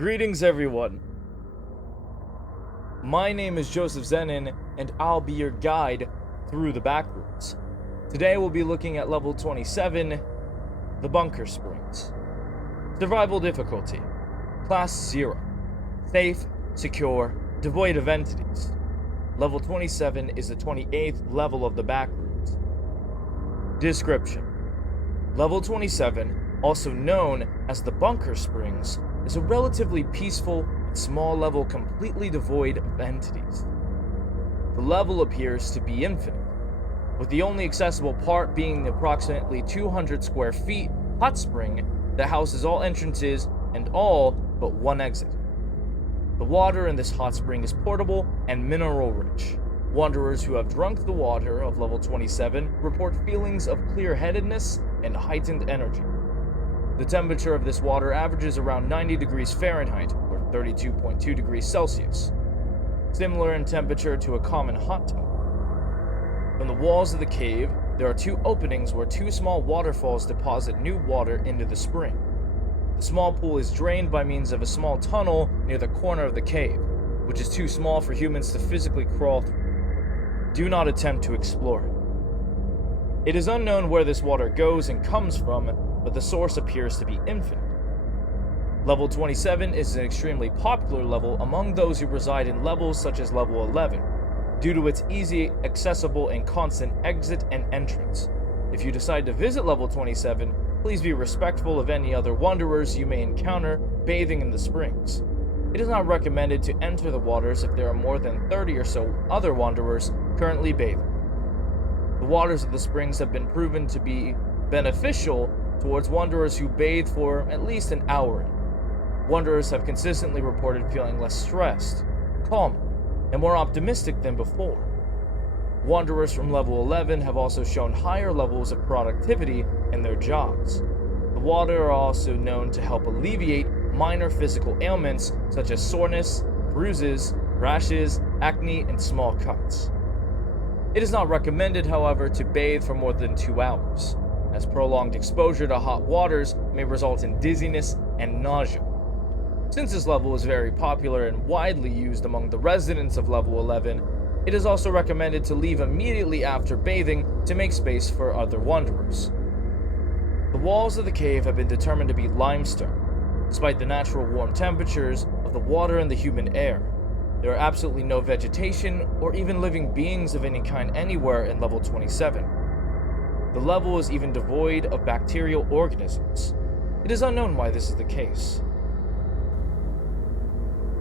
Greetings, everyone. My name is Joseph Zenin, and I'll be your guide through the Backrooms. Today we'll be looking at level 27, the Bunker Springs. Survival difficulty, Class 0. Safe, secure, devoid of entities. Level 27 is the 28th level of the Backrooms. Description: Level 27, also known as the Bunker Springs, is a relatively peaceful and small level completely devoid of entities. The level appears to be infinite, with the only accessible part being the approximately 200 square feet hot spring that houses all entrances and all but one exit. The water in this hot spring is portable and mineral rich. Wanderers who have drunk the water of level 27 report feelings of clear-headedness and heightened energy. The temperature of this water averages around 90 degrees Fahrenheit, or 32.2 degrees Celsius, similar in temperature to a common hot tub. From the walls of the cave, there are two openings where two small waterfalls deposit new water into the spring. The small pool is drained by means of a small tunnel near the corner of the cave, which is too small for humans to physically crawl through. Do not attempt to explore it. It is unknown where this water goes and comes from, but the source appears to be infinite. Level 27 is an extremely popular level among those who reside in levels such as level 11, due to its easy, accessible, and constant exit and entrance. If you decide to visit level 27, please be respectful of any other wanderers you may encounter bathing in the springs. It is not recommended to enter the waters if there are more than 30 or so other wanderers currently bathing. The waters of the springs have been proven to be beneficial towards wanderers who bathe for at least an hour. Wanderers have consistently reported feeling less stressed, calmer, and more optimistic than before. Wanderers from level 11 have also shown higher levels of productivity in their jobs. The water are also known to help alleviate minor physical ailments such as soreness, bruises, rashes, acne, and small cuts. It is not recommended, however, to bathe for more than 2 hours, as prolonged exposure to hot waters may result in dizziness and nausea. Since this level is very popular and widely used among the residents of level 11, it is also recommended to leave immediately after bathing to make space for other wanderers. The walls of the cave have been determined to be limestone. Despite the natural warm temperatures of the water and the humid air, there are absolutely no vegetation or even living beings of any kind anywhere in level 27. The level is even devoid of bacterial organisms. It is unknown why this is the case.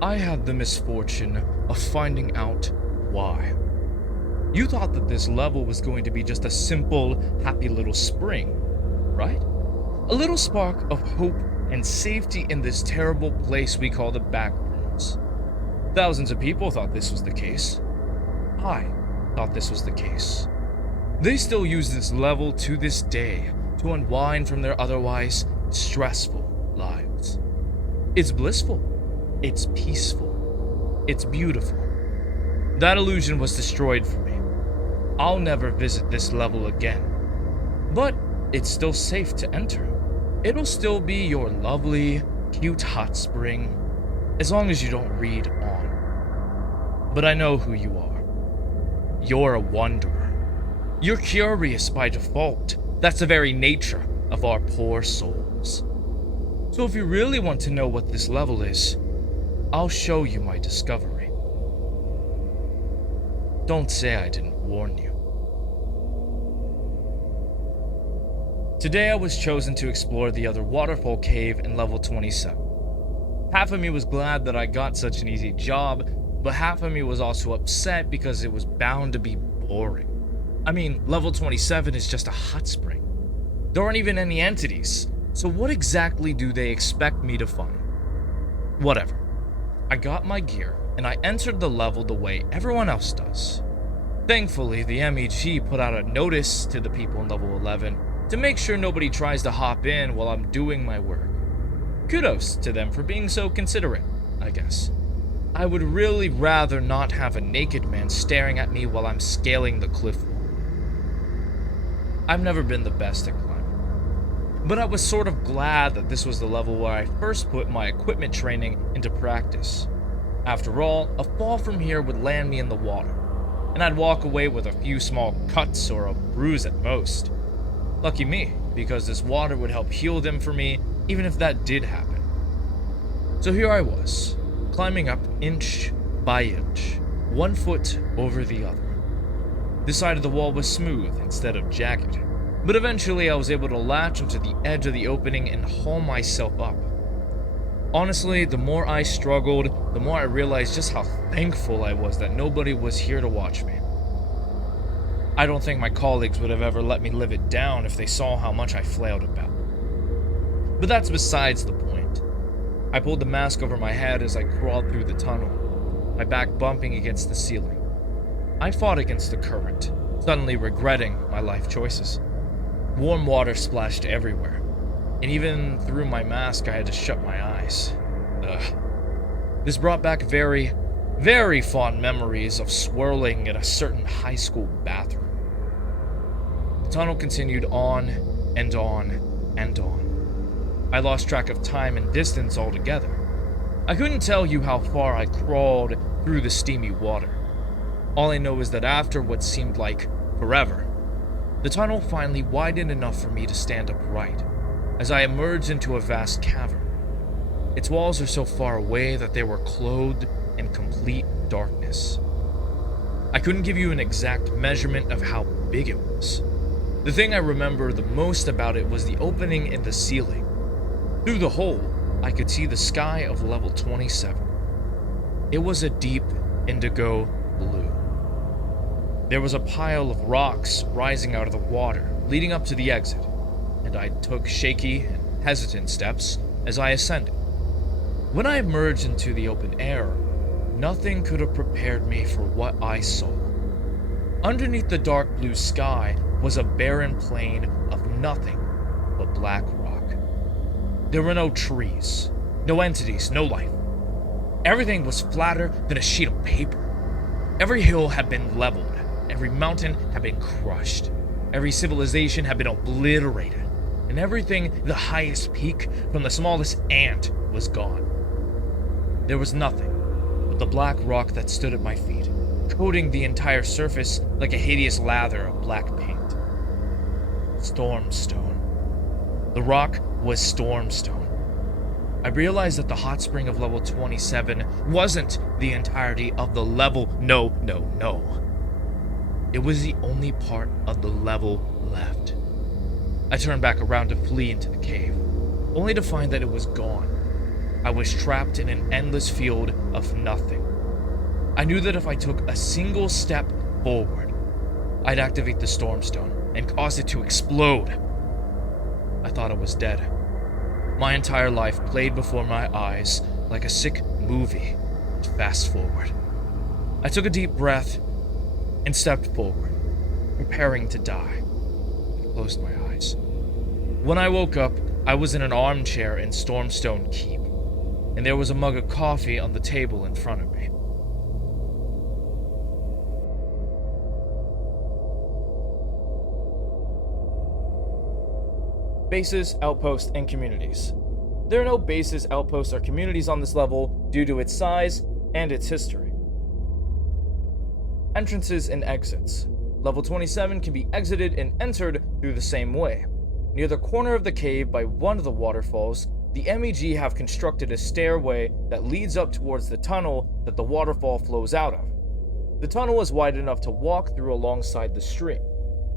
I had the misfortune of finding out why. You thought that this level was going to be just a simple, happy little spring, right? A little spark of hope and safety in this terrible place we call the Backrooms. Thousands of people thought this was the case. I thought this was the case. They still use this level to this day to unwind from their otherwise stressful lives. It's blissful. It's peaceful. It's beautiful. That illusion was destroyed for me. I'll never visit this level again. But it's still safe to enter. It'll still be your lovely, cute hot spring, as long as you don't read on. But I know who you are. You're a wanderer. You're curious by default. That's the very nature of our poor souls. So if you really want to know what this level is, I'll show you my discovery. Don't say I didn't warn you. Today I was chosen to explore the other waterfall cave in level 27. Half of me was glad that I got such an easy job, but half of me was also upset because it was bound to be boring. I mean, level 27 is just a hot spring. There aren't even any entities, so what exactly do they expect me to find? Whatever. I got my gear, and I entered the level the way everyone else does. Thankfully, the MEG put out a notice to the people in level 11 to make sure nobody tries to hop in while I'm doing my work. Kudos to them for being so considerate, I guess. I would really rather not have a naked man staring at me while I'm scaling the cliff wall. I've never been the best at climbing. But I was sort of glad that this was the level where I first put my equipment training into practice. After all, a fall from here would land me in the water, and I'd walk away with a few small cuts or a bruise at most. Lucky me, because this water would help heal them for me, even if that did happen. So here I was, climbing up inch by inch, 1 foot over the other. This side of the wall was smooth instead of jagged, but eventually I was able to latch onto the edge of the opening and haul myself up. Honestly, the more I struggled, the more I realized just how thankful I was that nobody was here to watch me. I don't think my colleagues would have ever let me live it down if they saw how much I flailed about. But that's besides the point. I pulled the mask over my head as I crawled through the tunnel, my back bumping against the ceiling. I fought against the current, suddenly regretting my life choices. Warm water splashed everywhere, and even through my mask I had to shut my eyes. Ugh. This brought back very, very fond memories of swirling in a certain high school bathroom. The tunnel continued on and on and on. I lost track of time and distance altogether. I couldn't tell you how far I crawled through the steamy water. All I know is that after what seemed like forever, the tunnel finally widened enough for me to stand upright as I emerged into a vast cavern. Its walls are so far away that they were clothed in complete darkness. I couldn't give you an exact measurement of how big it was. The thing I remember the most about it was the opening in the ceiling. Through the hole, I could see the sky of level 27. It was a deep indigo blue. There was a pile of rocks rising out of the water, leading up to the exit, and I took shaky and hesitant steps as I ascended. When I emerged into the open air, nothing could have prepared me for what I saw. Underneath the dark blue sky was a barren plain of nothing but black rock. There were no trees, no entities, no life. Everything was flatter than a sheet of paper. Every hill had been leveled. Every mountain had been crushed. Every civilization had been obliterated. And everything, the highest peak from the smallest ant, was gone. There was nothing but the black rock that stood at my feet, coating the entire surface like a hideous lather of black paint. Stormstone. The rock was Stormstone. I realized that the hot spring of level 27 wasn't the entirety of the level. No. It was the only part of the level left. I turned back around to flee into the cave, only to find that it was gone. I was trapped in an endless field of nothing. I knew that if I took a single step forward, I'd activate the Stormstone and cause it to explode. I thought I was dead. My entire life played before my eyes like a sick movie. Fast forward. I took a deep breath and stepped forward, preparing to die. I closed my eyes. When I woke up, I was in an armchair in Stormstone Keep, and there was a mug of coffee on the table in front of me. Bases, outposts, and communities. There are no bases, outposts, or communities on this level due to its size and its history. Entrances and exits. Level 27 can be exited and entered through the same way. Near the corner of the cave by one of the waterfalls, the MEG have constructed a stairway that leads up towards the tunnel that the waterfall flows out of. The tunnel is wide enough to walk through alongside the stream.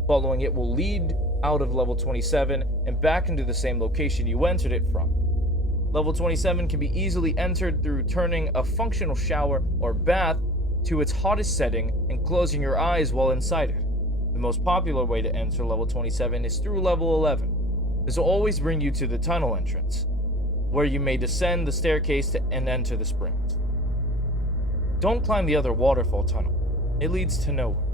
Following it will lead out of level 27 and back into the same location you entered it from. Level 27 can be easily entered through turning a functional shower or bath to its hottest setting and closing your eyes while inside it. The most popular way to enter level 27 is through level 11. This will always bring you to the tunnel entrance, where you may descend the staircase and enter the springs. Don't climb the other waterfall tunnel. It leads to nowhere.